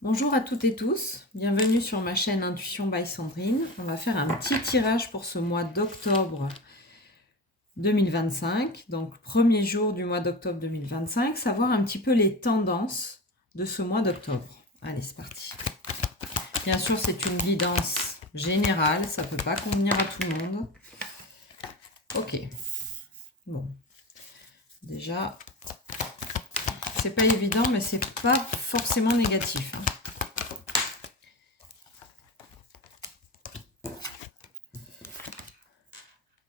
Bonjour à toutes et tous, bienvenue sur ma chaîne Intuition by Sandrine. On va faire un petit tirage pour ce mois d'octobre 2025, donc premier jour du mois d'octobre 2025, savoir un petit peu les tendances de ce mois d'octobre. Allez, c'est parti. Bien sûr, c'est une guidance générale, ça ne peut pas convenir à tout le monde. Ok, bon, déjà, c'est pas évident, mais c'est pas forcément négatif.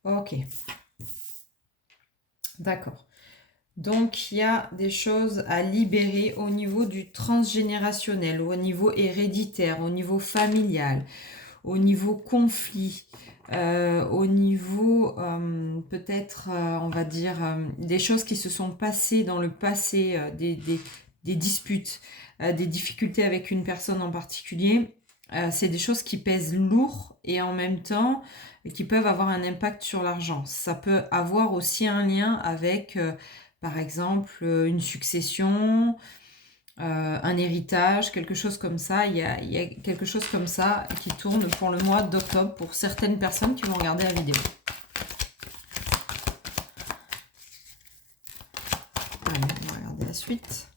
Ok, d'accord. Donc, il y a des choses à libérer au niveau du transgénérationnel, au niveau héréditaire, au niveau familial, au niveau conflit, au niveau peut-être, on va dire, des choses qui se sont passées dans le passé, des disputes, des difficultés avec une personne en particulier. C'est des choses qui pèsent lourd et en même temps qui peuvent avoir un impact sur l'argent. Ça peut avoir aussi un lien avec, par exemple, une succession, un héritage, quelque chose comme ça. Il y a quelque chose comme ça qui tourne pour le mois d'octobre pour certaines personnes qui vont regarder la vidéo. Allez, on va regarder la suite.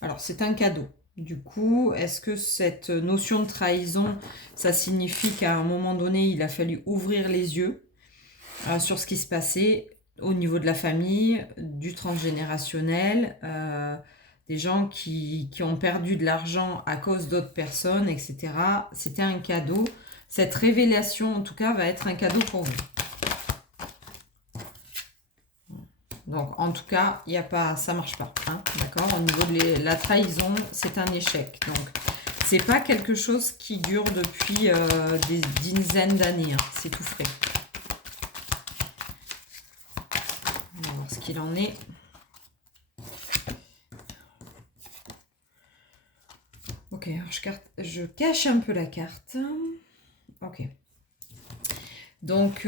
Alors, c'est un cadeau. Du coup, est-ce que cette notion de trahison, ça signifie qu'à un moment donné, il a fallu ouvrir les yeux sur ce qui se passait au niveau de la famille, du transgénérationnel, des gens qui ont perdu de l'argent à cause d'autres personnes, etc. C'était un cadeau. Cette révélation, en tout cas, va être un cadeau pour vous. Donc, en tout cas, il y a pas, ça marche pas, hein, d'accord. Au niveau de la trahison, c'est un échec. Donc, c'est pas quelque chose qui dure depuis des dizaines d'années. Hein, c'est tout frais. On va voir ce qu'il en est. Ok, alors je cache un peu la carte. Ok. Donc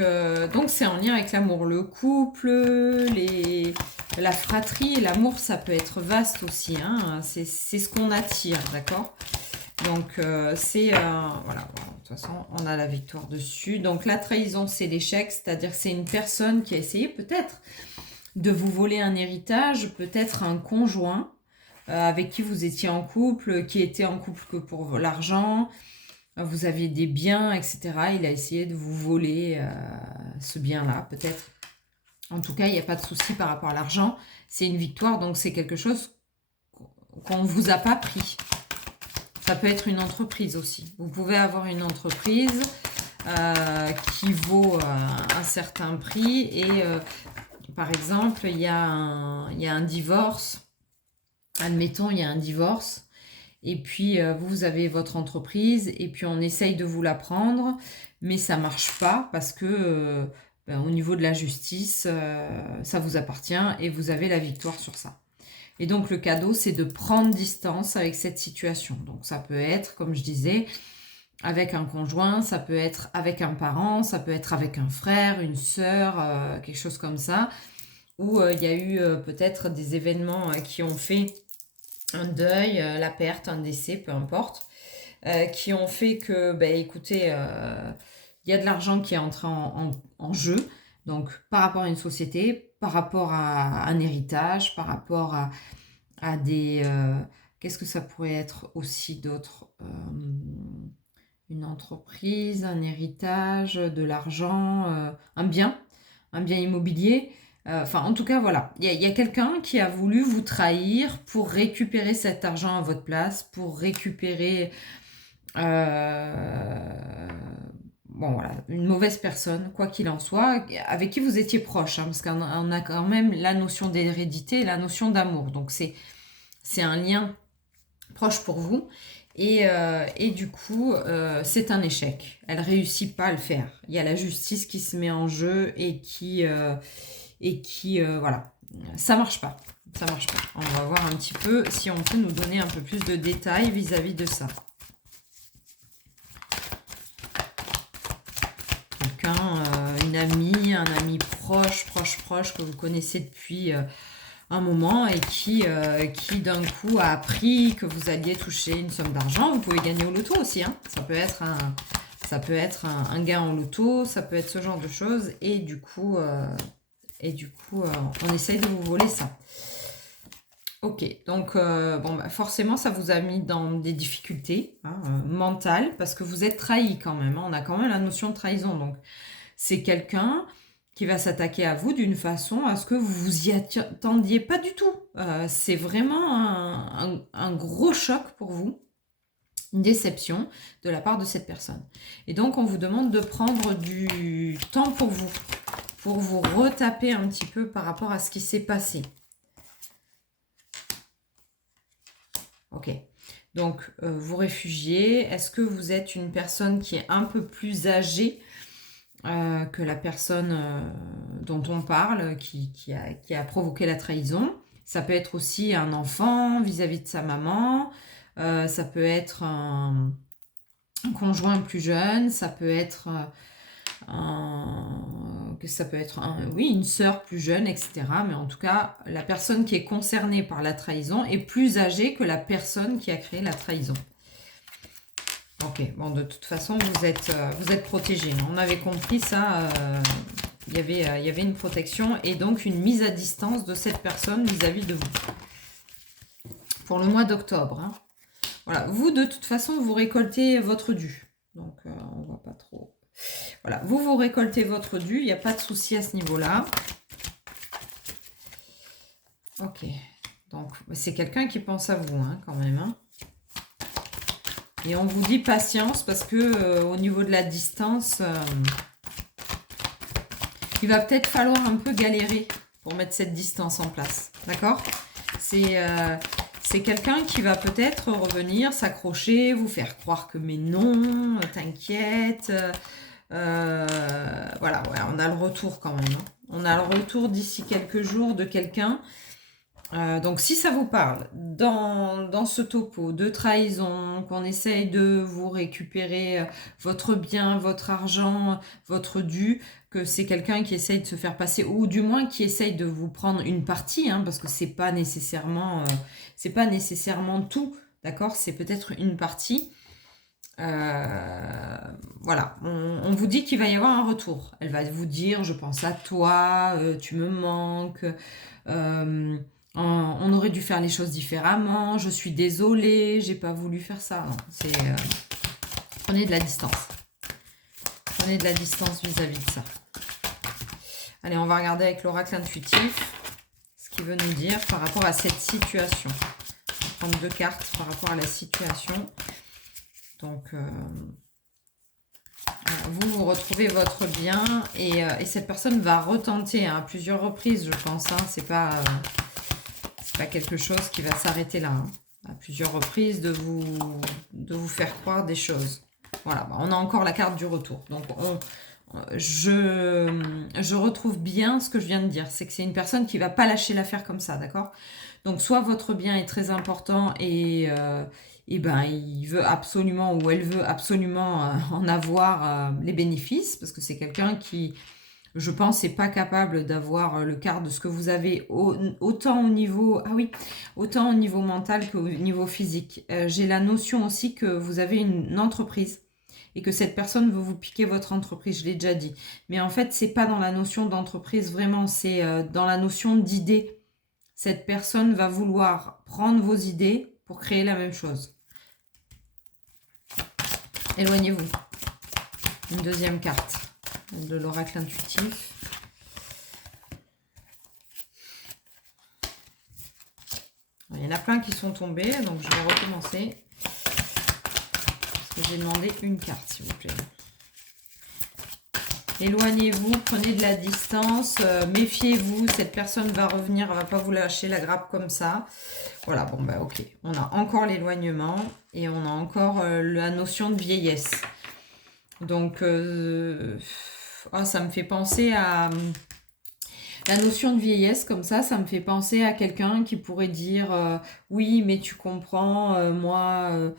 c'est en lien avec l'amour. Le couple, la fratrie et l'amour, ça peut être vaste aussi. Hein. C'est ce qu'on attire, d'accord. Donc voilà, de toute façon, on a la victoire dessus. Donc la trahison, c'est l'échec, c'est-à-dire que c'est une personne qui a essayé peut-être de vous voler un héritage, peut-être un conjoint avec qui vous étiez en couple, qui était en couple que pour l'argent, vous aviez des biens, etc. Il a essayé de vous voler ce bien-là, peut-être. En tout cas, il n'y a pas de souci par rapport à l'argent. C'est une victoire, donc c'est quelque chose qu'on ne vous a pas pris. Ça peut être une entreprise aussi. Vous pouvez avoir une entreprise qui vaut un certain prix et par exemple, il y a un divorce. Admettons, il y a un divorce. Et puis, vous avez votre entreprise et puis on essaye de vous la prendre, mais ça ne marche pas parce que au niveau de la justice, ça vous appartient et vous avez la victoire sur ça. Et donc, le cadeau, c'est de prendre distance avec cette situation. Donc, ça peut être, comme je disais, avec un conjoint, ça peut être avec un parent, ça peut être avec un frère, une sœur, quelque chose comme ça, où il y a eu peut-être des événements qui ont fait un deuil, la perte, un décès, peu importe, qui ont fait que, écoutez, il y a de l'argent qui est entré en jeu, donc par rapport à une société, par rapport à un héritage, par rapport à des... qu'est-ce que ça pourrait être aussi d'autre une entreprise, un héritage, de l'argent, un bien immobilier. Enfin, en tout cas, voilà. Il y a quelqu'un qui a voulu vous trahir pour récupérer cet argent à votre place, pour récupérer... bon, voilà, une mauvaise personne, quoi qu'il en soit, avec qui vous étiez proche, hein, parce qu'on a quand même la notion d'hérédité et la notion d'amour. Donc, c'est un lien proche pour vous. Et du coup, c'est un échec. Elle réussit pas à le faire. Il y a la justice qui se met en jeu et qui voilà, ça marche pas. Ça marche pas. On va voir un petit peu si on peut nous donner un peu plus de détails vis-à-vis de ça. Quelqu'un, une amie, un ami proche que vous connaissez depuis un moment et qui d'un coup a appris que vous alliez toucher une somme d'argent. Vous pouvez gagner au loto aussi, hein. Ça peut être un gain en loto, ça peut être ce genre de choses. Et du coup, on essaye de vous voler ça. Ok, donc bon, bah, forcément, ça vous a mis dans des difficultés hein, mentales parce que vous êtes trahi quand même, hein. On a quand même la notion de trahison. Donc, c'est quelqu'un qui va s'attaquer à vous d'une façon à ce que vous vous y attendiez pas du tout. C'est vraiment un gros choc pour vous, une déception de la part de cette personne. Et donc, on vous demande de prendre du temps pour vous retaper un petit peu par rapport à ce qui s'est passé. Ok. Donc, vous réfugiez. Est-ce que vous êtes une personne qui est un peu plus âgée que la personne dont on parle, qui a provoqué la trahison? Ça peut être aussi un enfant vis-à-vis de sa maman. Ça peut être un conjoint plus jeune. Ça peut être une sœur plus jeune, etc. Mais en tout cas, la personne qui est concernée par la trahison est plus âgée que la personne qui a créé la trahison. Ok, bon, de toute façon, vous êtes protégé. On avait compris ça. Il y avait une protection et donc une mise à distance de cette personne vis-à-vis de vous. Pour le mois d'octobre. Hein. Voilà, vous, de toute façon, vous récoltez votre dû. Donc, on ne voit pas trop... Voilà, vous récoltez votre dû, il n'y a pas de souci à ce niveau-là. Ok, donc c'est quelqu'un qui pense à vous hein, quand même. Hein. Et on vous dit patience parce que au niveau de la distance, il va peut-être falloir un peu galérer pour mettre cette distance en place. D'accord ? C'est quelqu'un qui va peut-être revenir, s'accrocher, vous faire croire que mais non, t'inquiète... voilà, ouais, on a le retour quand même. Hein. On a le retour d'ici quelques jours de quelqu'un. Donc si ça vous parle, dans ce topo de trahison, qu'on essaye de vous récupérer votre bien, votre argent, votre dû, que c'est quelqu'un qui essaye de se faire passer, ou du moins qui essaye de vous prendre une partie, hein, parce que c'est pas nécessairement tout, d'accord? C'est peut-être une partie. Voilà, on vous dit qu'il va y avoir un retour. Elle va vous dire, je pense à toi, tu me manques, on aurait dû faire les choses différemment, je suis désolée, j'ai pas voulu faire ça. Non, prenez de la distance. Prenez de la distance vis-à-vis de ça. Allez, on va regarder avec l'oracle intuitif ce qu'il veut nous dire par rapport à cette situation. On va prendre 2 cartes par rapport à la situation. Donc, vous retrouvez votre bien et cette personne va retenter à plusieurs reprises, je pense. Hein, c'est pas quelque chose qui va s'arrêter là. Hein, à plusieurs reprises, de vous faire croire des choses. Voilà, bah, on a encore la carte du retour. Donc, je retrouve bien ce que je viens de dire. C'est que c'est une personne qui ne va pas lâcher l'affaire comme ça, d'accord ? Donc, soit votre bien est très important et ben, il veut absolument ou elle veut absolument en avoir les bénéfices, parce que c'est quelqu'un qui, je pense, n'est pas capable d'avoir le quart de ce que vous avez autant au niveau mental qu'au niveau physique. J'ai la notion aussi que vous avez une entreprise et que cette personne veut vous piquer votre entreprise, je l'ai déjà dit. Mais en fait, c'est pas dans la notion d'entreprise vraiment, c'est dans la notion d'idée. Cette personne va vouloir prendre vos idées pour créer la même chose. Éloignez-vous. Une deuxième carte de l'oracle intuitif. Il y en a plein qui sont tombés, donc je vais recommencer. Parce que j'ai demandé une carte, s'il vous plaît. Éloignez-vous, prenez de la distance, méfiez-vous, cette personne va revenir, elle ne va pas vous lâcher la grappe comme ça. Voilà, bon bah ok, on a encore l'éloignement et on a encore la notion de vieillesse. Donc, ça me fait penser à la notion de vieillesse comme ça me fait penser à quelqu'un qui pourrait dire oui, mais tu comprends, moi,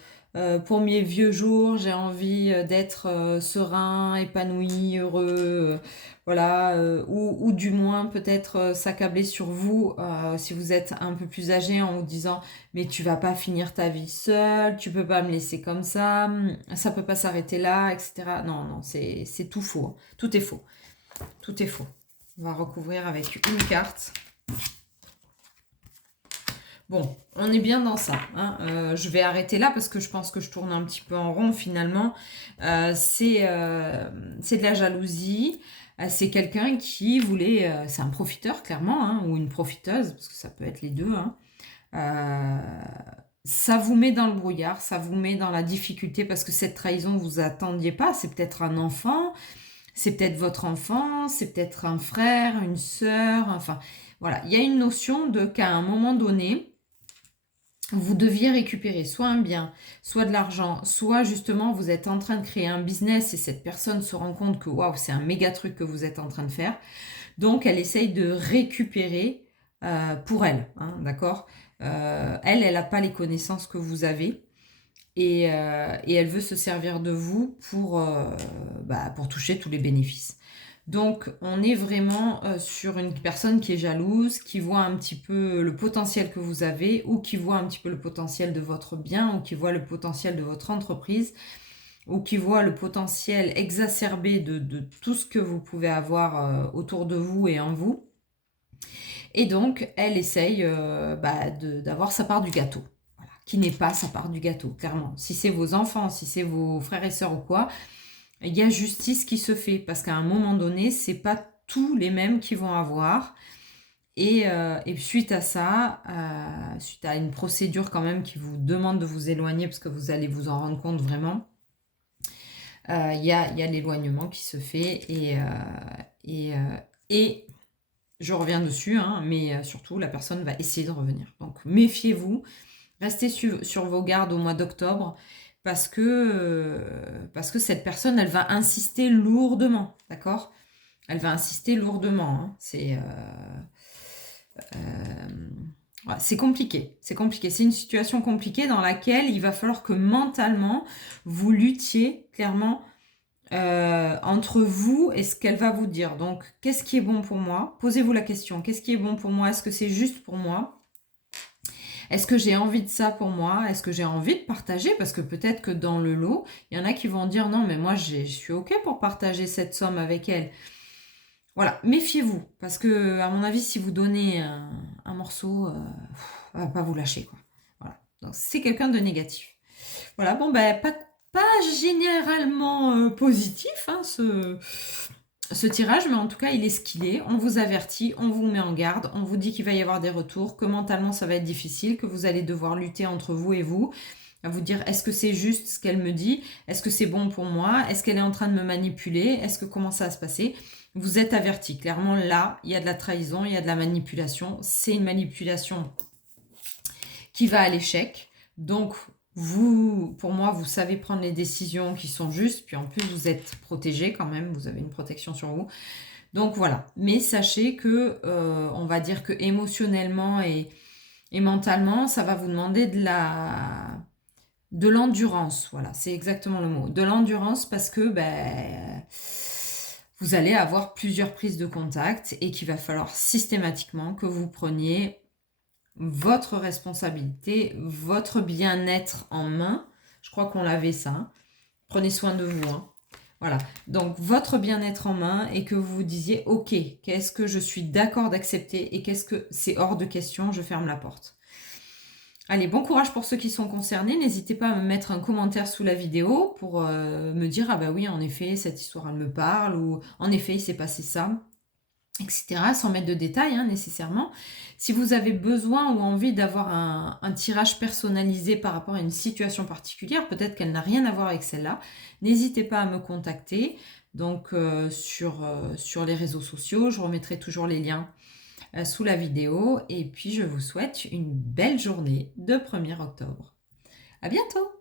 pour mes vieux jours, j'ai envie d'être serein, épanoui, heureux, voilà, ou du moins peut-être s'accabler sur vous si vous êtes un peu plus âgé en vous disant mais tu vas pas finir ta vie seul, tu peux pas me laisser comme ça peut pas s'arrêter là, etc. Non, non, c'est tout faux, tout est faux, tout est faux. On va recouvrir avec une carte. Bon, on est bien dans ça. Hein. Je vais arrêter là parce que je pense que je tourne un petit peu en rond finalement. C'est de la jalousie. C'est quelqu'un qui voulait... c'est un profiteur clairement, hein, ou une profiteuse, parce que ça peut être les deux. Hein. Ça vous met dans le brouillard, ça vous met dans la difficulté parce que cette trahison, vous attendiez pas. C'est peut-être un enfant, c'est peut-être votre enfant, c'est peut-être un frère, une sœur. Enfin, voilà. Il y a une notion de qu'à un moment donné... vous deviez récupérer soit un bien, soit de l'argent, soit justement vous êtes en train de créer un business et cette personne se rend compte que waouh, c'est un méga truc que vous êtes en train de faire. Donc elle essaye de récupérer pour elle, hein, d'accord. Elle n'a pas les connaissances que vous avez et elle veut se servir de vous pour toucher tous les bénéfices. Donc, on est vraiment sur une personne qui est jalouse, qui voit un petit peu le potentiel que vous avez, ou qui voit un petit peu le potentiel de votre bien, ou qui voit le potentiel de votre entreprise, ou qui voit le potentiel exacerbé de tout ce que vous pouvez avoir autour de vous et en vous. Et donc, elle essaye d'avoir sa part du gâteau, voilà, qui n'est pas sa part du gâteau, clairement. Si c'est vos enfants, si c'est vos frères et sœurs ou quoi, il y a justice qui se fait parce qu'à un moment donné, c'est pas tous les mêmes qui vont avoir. Et suite à ça, suite à une procédure quand même qui vous demande de vous éloigner parce que vous allez vous en rendre compte vraiment, il y a l'éloignement qui se fait et je reviens dessus, hein, mais surtout la personne va essayer de revenir. Donc méfiez-vous, restez sur vos gardes au mois d'octobre. Parce que cette personne, elle va insister lourdement, d'accord? Elle va insister lourdement. Hein. C'est compliqué. C'est compliqué. C'est une situation compliquée dans laquelle il va falloir que mentalement, vous luttiez clairement entre vous et ce qu'elle va vous dire. Donc, qu'est-ce qui est bon pour moi? Posez-vous la question. Qu'est-ce qui est bon pour moi? Est-ce que c'est juste pour moi? Est-ce que j'ai envie de ça pour moi? Est-ce que j'ai envie de partager? Parce que peut-être que dans le lot, il y en a qui vont dire non, mais moi je suis OK pour partager cette somme avec elle. Voilà, méfiez-vous. Parce que, à mon avis, si vous donnez un morceau, elle va pas vous lâcher, quoi. Voilà. Donc c'est quelqu'un de négatif. Voilà, bon, ben, pas généralement positif, hein, ce tirage, mais en tout cas, il est ce qu'il est. On vous avertit, on vous met en garde, on vous dit qu'il va y avoir des retours, que mentalement, ça va être difficile, que vous allez devoir lutter entre vous et vous, à vous dire, est-ce que c'est juste ce qu'elle me dit? Est-ce que c'est bon pour moi? Est-ce qu'elle est en train de me manipuler? Est-ce que comment ça va se passer? Vous êtes avertis. Clairement, là, il y a de la trahison, il y a de la manipulation. C'est une manipulation qui va à l'échec. Donc, vous, pour moi, vous savez prendre les décisions qui sont justes, puis en plus, vous êtes protégé quand même, vous avez une protection sur vous. Donc voilà, mais sachez que, on va dire que émotionnellement et mentalement, ça va vous demander de l'endurance. Voilà, c'est exactement le mot. De l'endurance parce que vous allez avoir plusieurs prises de contact et qu'il va falloir systématiquement que vous preniez votre responsabilité, votre bien-être en main. Je crois qu'on l'avait ça. Hein. Prenez soin de vous. Hein. Voilà. Donc, votre bien-être en main et que vous vous disiez, OK, qu'est-ce que je suis d'accord d'accepter et qu'est-ce que c'est hors de question, je ferme la porte. Allez, bon courage pour ceux qui sont concernés. N'hésitez pas à me mettre un commentaire sous la vidéo pour me dire, ah bah oui, en effet, cette histoire, elle me parle, ou en effet, il s'est passé ça, etc., sans mettre de détails hein, nécessairement. Si vous avez besoin ou envie d'avoir un tirage personnalisé par rapport à une situation particulière, peut-être qu'elle n'a rien à voir avec celle-là, n'hésitez pas à me contacter donc, sur les réseaux sociaux. Je remettrai toujours les liens sous la vidéo. Et puis, je vous souhaite une belle journée de 1er octobre. À bientôt!